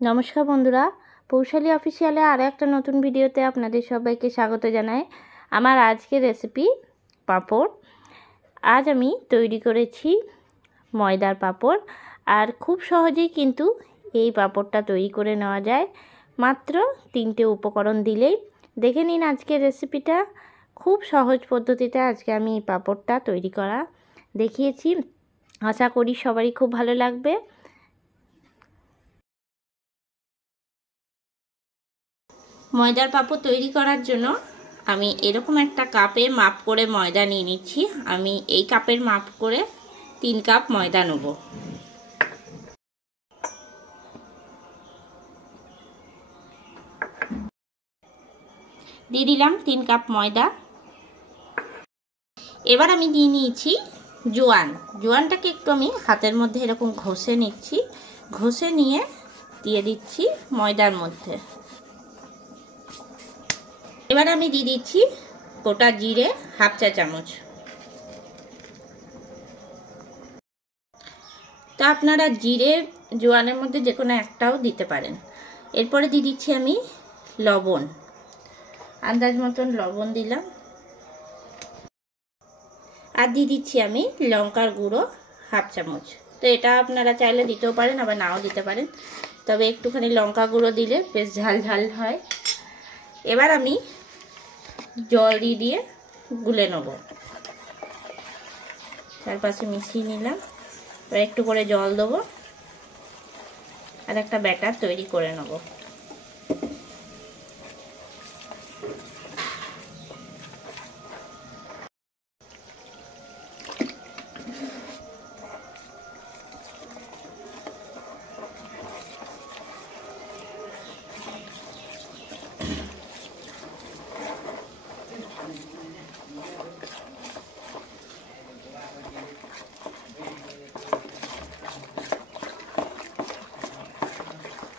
নমস্কার বন্ধুরা, পৌশালী অফিসিয়ালে আরও একটা নতুন ভিডিওতে আপনাদের সবাইকে স্বাগত জানাই। আমার আজকের রেসিপি পাঁপড়। আজ আমি তৈরি করেছি ময়দার পাঁপড়, আর খুব সহজেই কিন্তু এই পাঁপড়টা তৈরি করে নেওয়া যায় মাত্র 3টে উপকরণ দিলেই। দেখে নিন আজকের রেসিপিটা। খুব সহজ পদ্ধতিতে আজকে আমি এই পাঁপড়টা তৈরি করা দেখিয়েছি। আশা করি সবারই খুব ভালো লাগবে। ময়দার পাঁপড় তৈরি করার জন্য আমি এরকম একটা কাপে মাপ করে ময়দা নিয়ে নিচ্ছি। আমি এই কাপের মাপ করে 3 কাপ ময়দা নেব। দিয়ে দিলাম 3 কাপ ময়দা। এবার আমি দিয়ে নিয়েছি জোয়ান। জোয়ানটাকে একটু আমি হাতের মধ্যে এরকম ঘষে নিচ্ছি। ঘষে নিয়ে দিয়ে দিচ্ছি ময়দার মধ্যে। এবার আমি দিয়ে দিচ্ছি গোটা জিরে হাফ চা চামচ। তা আপনারা জিরে জোয়ানের মধ্যে যে কোনো একটাও দিতে পারেন। এরপরে দিয়ে দিচ্ছি আমি লবণ, আন্দাজ মতন লবণ দিলাম। আর দিয়ে দিচ্ছি আমি লঙ্কার গুঁড়ো হাফ চামচ। তো এটা আপনারা চাইলে দিতেও পারেন, আবার নাও দিতে পারেন, তবে একটুখানি লঙ্কা গুঁড়ো দিলে বেশ ঝাল ঝাল হয়। এবার আমি জল দিয়ে গুলে নেব। চারপাশে মিশিয়ে নিলাম। এবার একটু করে জল দেবো আর একটা ব্যাটার তৈরি করে নেব।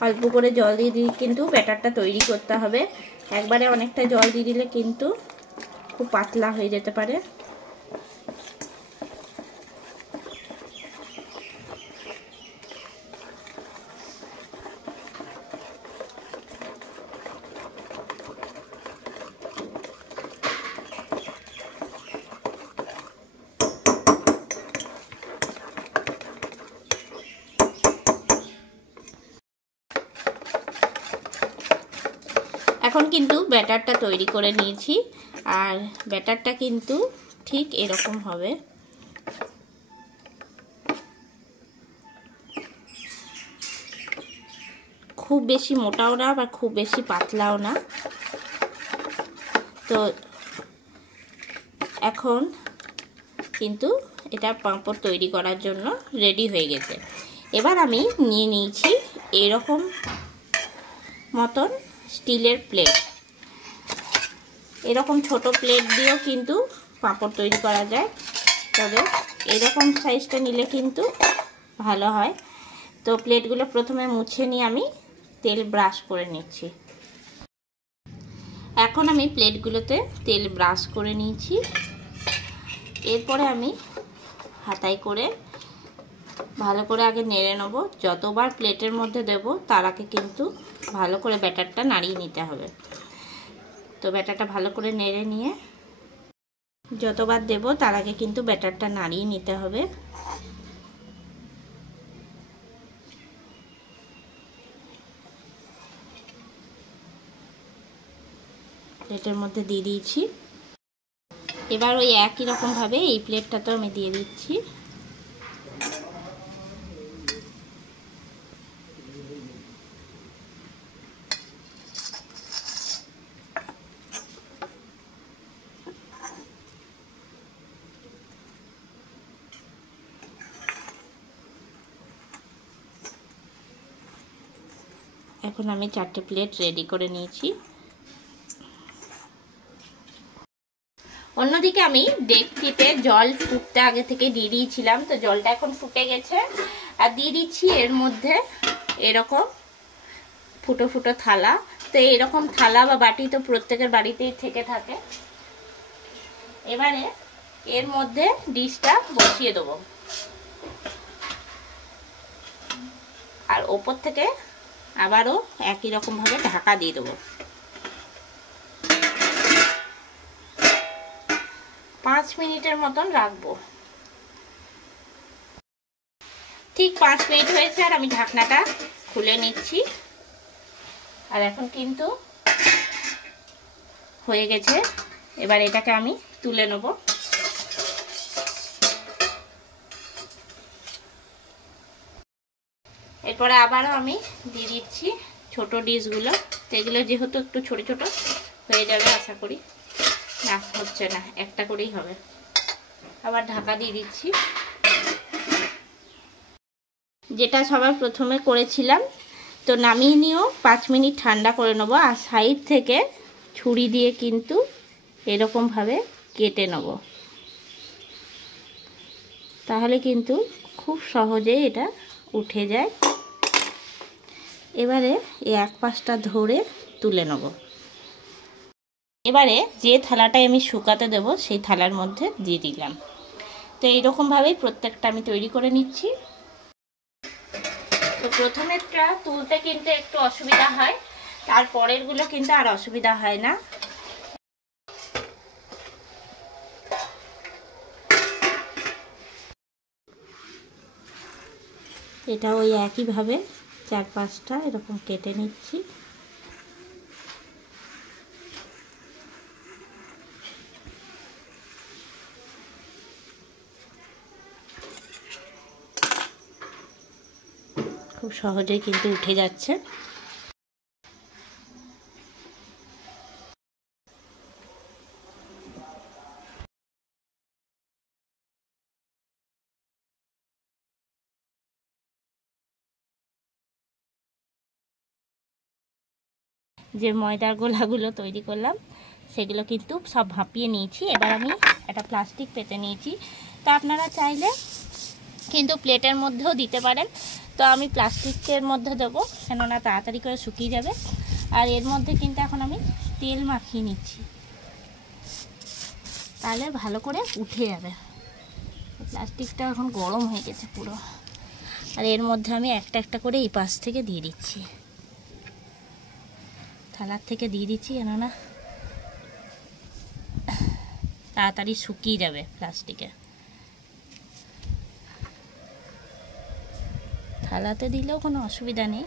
অল্প করে জল দিয়ে কিন্তু ব্যাটারটা তৈরি করতে হবে। একবারে অনেকটা জল দিয়ে দিলে কিন্তু খুব পাতলা হয়ে যেতে পারে। এখন কিন্তু ব্যাটারটা তৈরি করে নিয়েছি, আর ব্যাটারটা কিন্তু ঠিক এরকম হবে। খুব বেশি মোটাও না বা খুব বেশি পাতলাও না। তো এখন কিন্তু এটা পাঁপড় তৈরি করার জন্য রেডি হয়ে গেছে। এবার আমি নিয়ে নিয়েছি এরকম মতন স্টিলের প্লেট। এরকম ছোট প্লেট দিয়েও কিন্তু পাঁপড় তৈরি করা যায়, তবে এরকম সাইজটা নিলে কিন্তু ভালো হয়। তো প্লেটগুলো প্রথমে মুছে নিয়ে আমি তেল ব্রাশ করে নিচ্ছি। এখন আমি প্লেটগুলোতে তেল ব্রাশ করে নিয়েছি। এরপরে আমি হাতায় করে ভালো করে আগে নেড়ে নেব। যতবার প্লেটের মধ্যে দেব তার আগে কিন্তু ভালো করে ব্যাটারটা নাড়িয়ে নিতে হবে। তো ব্যাটারটা ভালো করে নেড়ে নিয়ে যতবার দেব তার আগে কিন্তু ব্যাটারটা নাড়িয়ে নিতে হবে। প্লেটের মধ্যে দিয়ে দিয়েছি। এবার ওই একই রকম ভাবে এই প্লেটটাতেও আমি দিয়ে দিচ্ছি। এখন আমি 4টে প্লেট রেডি করে নিয়েছি। অন্যদিকে আমি ডেকচিতে জল ফুটতে আগে থেকে দিয়ে দিয়েছিলাম। তো জলটা এখন ফুটে গেছে, আর দিয়ে দিচ্ছি এর মধ্যে এরকম ফুটো ফুটো থালা। তো এরকম থালা বা বাটি তো প্রত্যেকের বাড়িতেই থেকে থাকে। এবারে এর মধ্যে ডিশটা বসিয়ে দেবো, আর ওপর থেকে আবারও একই রকমভাবে ঢাকা দিয়ে দেবো। 5 মিনিটের মতন রাখবো। ঠিক 5 মিনিট হয়েছে আর আমি ঢাকনাটা খুলে নিচ্ছি। আর এখন কিন্তু হয়ে গেছে। এবার এটাকে আমি তুলে নেব। এরপরে আবারও আমি দিয়ে দিচ্ছি ছোট ডিশগুলো। এগুলো যেহেতু একটু ছোট ছোট হয়ে যাবে আশা করি। না, হচ্ছে না, একটা করেই হবে। আবার ঢাকা দিয়ে দিচ্ছি। যেটা সবার প্রথমে করেছিলাম, তো নামিয়ে নিয়েও 5 মিনিট ঠান্ডা করে নেবো। আর সাইড থেকে ছুরি দিয়ে কিন্তু এরকমভাবে কেটে নেব, তাহলে কিন্তু খুব সহজেই এটা উঠে যায়। এবারে এই এক পাশটা ধরে তুলে নেব। এবারে যে থালাটায় আমি শুকাতে দেব সেই থালার মধ্যে দিয়ে দিলাম। তো এইরকমভাবেই প্রত্যেকটা আমি তৈরি করে নিচ্ছি। তো প্রথমেরটা তুলতে কিন্তু একটু অসুবিধা হয়, তারপরেরগুলো কিন্তু আর অসুবিধা হয় না। এটা ওই একইভাবে 4-5টা এরকম কেটে নিচ্ছি। খুব সহজেই কিন্তু উঠে যাচ্ছে। যে ময়দার গোলাগুলো তৈরি করলাম সেগুলো কিন্তু সব ভাপিয়ে নিয়েছি। এবার আমি একটা প্লাস্টিক পেতে নিয়েছি। তো আপনারা চাইলে কিন্তু প্লেটের মধ্যেও দিতে পারেন। তো আমি প্লাস্টিকের মধ্যে দেবো, কেননা তাড়াতাড়ি করে শুকিয়ে যাবে। আর এর মধ্যে কিন্তু এখন আমি তেল মাখিয়ে নিচ্ছি, তাহলে ভালো করে উঠে যাবে। প্লাস্টিকটা এখন গরম হয়ে গেছে পুরো। আর এর মধ্যে আমি একটা একটা করে এই পাশ থেকে দিয়ে দিচ্ছি, থালার থেকে দিয়ে দিচ্ছি, কেননা তাড়াতাড়ি শুকিয়ে যাবে প্লাস্টিকে। থালাতে দিলেও কোনো অসুবিধা নেই।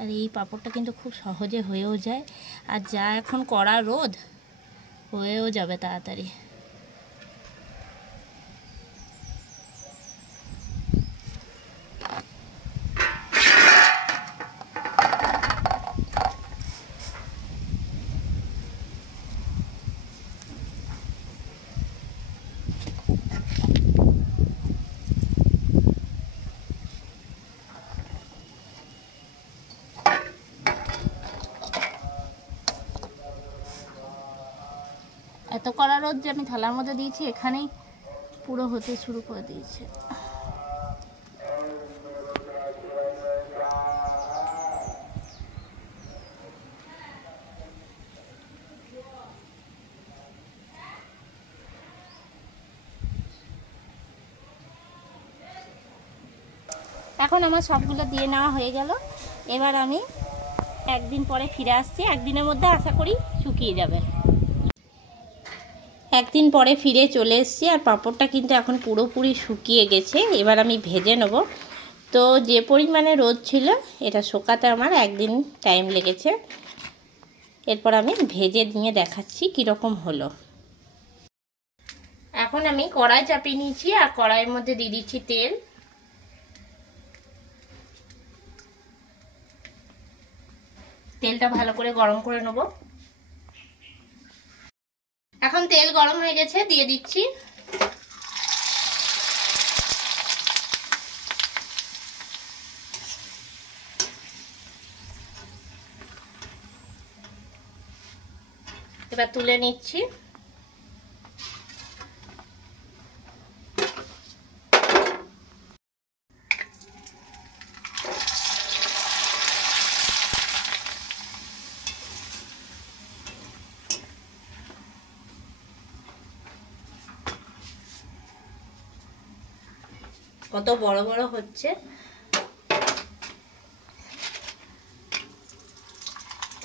আর এই পাঁপড়টা কিন্তু খুব সহজে হয়েও যায়। আর যা এখন কড়া রোদ, হয়েও যাবে তাড়াতাড়ি। এত কড়া রোদ যে আমি থালার মধ্যে দিয়েছি, এখানেই পুরো হতে শুরু করে দিয়েছে। এখন আমার সবগুলো দিয়ে নেওয়া হয়ে গেল। এবার আমি একদিন পরে ফিরে আসছি। একদিনের মধ্যে আশা করি শুকিয়ে যাবে। একদিন পরে ফিরে চলে এসেছি। আর পাঁপড়টা কিন্তু এখন পুরোপুরি শুকিয়ে গেছে। এবার আমি ভেজে নেব। তো যে পরিমাণে রোদ ছিল, এটা শুকাতে আমার একদিন টাইম লেগেছে। এরপর আমি ভেজে নিয়ে দেখাচ্ছি কীরকম হলো। এখন আমি কড়াই চাপিয়ে নিয়েছি আর কড়াইয়ের মধ্যে দিয়ে দিচ্ছি তেল। তেলটা ভালো করে গরম করে নেব। এখন তেল গরম হয়ে গেছে, দিয়ে দিচ্ছি এবার তুলে নিচ্ছি। কত বড় বড় হচ্ছে।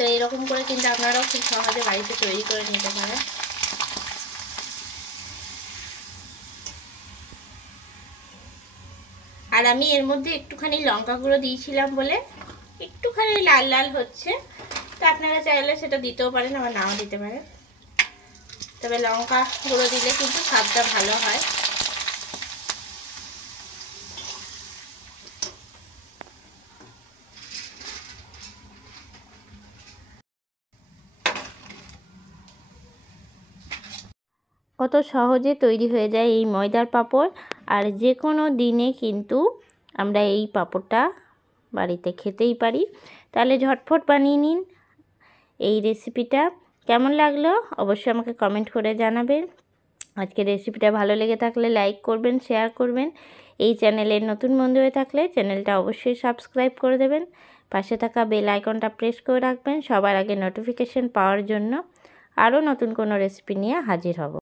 তো এরকম করে কিন্তু আপনারাও খুব সহজে বাড়িতে তৈরি করে নিতে পারেন। আর আমি এর মধ্যে একটুখানি লঙ্কা গুঁড়ো দিয়েছিলাম বলে একটুখানি লাল লাল হচ্ছে, তো আপনারা চাইলে সেটা দিতেও পারেন, আবার নাও দিতে পারেন। তবে লঙ্কা গুঁড়ো দিলে কিন্তু স্বাদটা ভালো হয়। কত সহজে তৈরি হয়ে যায় এই ময়দার পাঁপড়। আর যে কোনো দিনে কিন্তু আমরা এই পাঁপড়টা বাড়িতে খেতেই পারি। তাহলে ঝটফট বানিয়ে নিন এই রেসিপিটা। কেমন লাগলো অবশ্যই আমাকে কমেন্ট করে জানাবেন। আজকের রেসিপিটা ভালো লেগে থাকলে লাইক করবেন, শেয়ার করবেন। এই চ্যানেলের নতুন বন্ধু হয়ে থাকলে চ্যানেলটা অবশ্যই সাবস্ক্রাইব করে দেবেন। পাশে থাকা বেল আইকনটা প্রেস করে রাখবেন সবার আগে নোটিফিকেশন পাওয়ার জন্য। আরও নতুন কোনো রেসিপি নিয়ে হাজির হব।